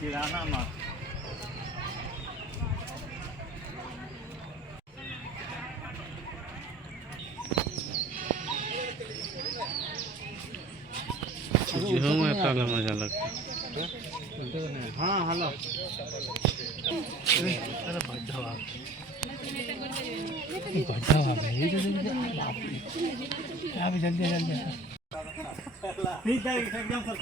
किराना माल जो में ताला मजा लगता हाँ हेलो अरे बढ़ावा भाई अभी जल्दी जल्दी ठीक है एकदम सर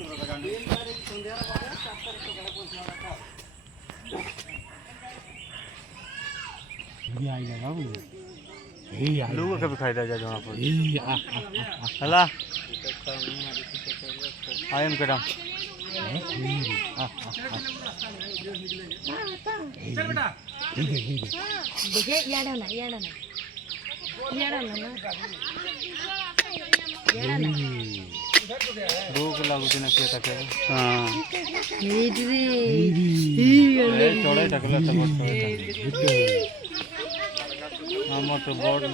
ये आई लगा वो लोगों का भी फायदा जा वहाँ पर हला आई एम कदम देखिए याड़ा ना भूख लागुची ना क्या तक हाँ चौड़ाई तकला আমার তো বড়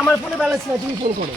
আমার ফোনে ব্যালেন্স নাই, তুমি ফোন করো।